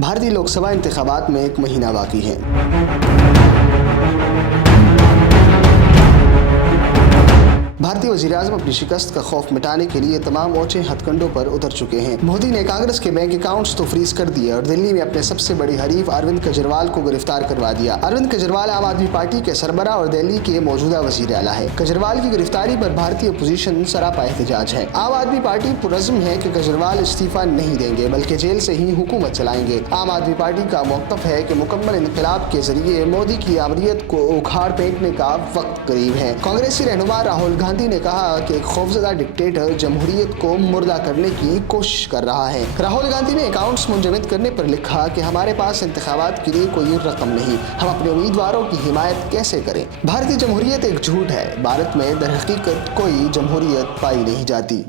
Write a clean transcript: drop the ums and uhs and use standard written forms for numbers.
بھارتی لوک سبھا انتخابات میں ایک مہینہ باقی ہے۔ بھارتی وزیر اعظم اپنی شکست کا خوف مٹانے کے لیے تمام اونچے ہتھ کنڈوں پر اتر چکے ہیں۔ مودی نے کانگریس کے بینک اکاؤنٹس تو فریز کر دیے اور دلی میں اپنے سب سے بڑے حریف اروند کیجریوال کو گرفتار کروا دیا۔ اروند کیجریوال عام آدمی پارٹی کے سربراہ اور دہلی کے موجودہ وزیر اعلیٰ ہیں۔ کیجریوال کی گرفتاری پر بھارتی اپوزیشن سراپا احتجاج ہے۔ عام آدمی پارٹی پرعزم ہے کہ کیجریوال استعفیٰ نہیں دیں گے بلکہ جیل سے ہی حکومت چلائیں گے۔ عام آدمی پارٹی کا موقف ہے کہ مکمل انقلاب کے ذریعے مودی کی آمریت کو اکھاڑ پھینکنے کا وقت قریب ہے۔ کانگریسی رہنما راہل گاندھی نے کہا کہ ایک خوفزدہ ڈکٹیٹر جمہوریت کو مردہ کرنے کی کوشش کر رہا ہے۔ راہل گاندھی نے اکاؤنٹس منجمد کرنے پر لکھا کہ ہمارے پاس انتخابات کے لیے کوئی رقم نہیں، ہم اپنے امیدواروں کی حمایت کیسے کریں؟ بھارتی جمہوریت ایک جھوٹ ہے۔ بھارت میں در حقیقت کوئی جمہوریت پائی نہیں جاتی۔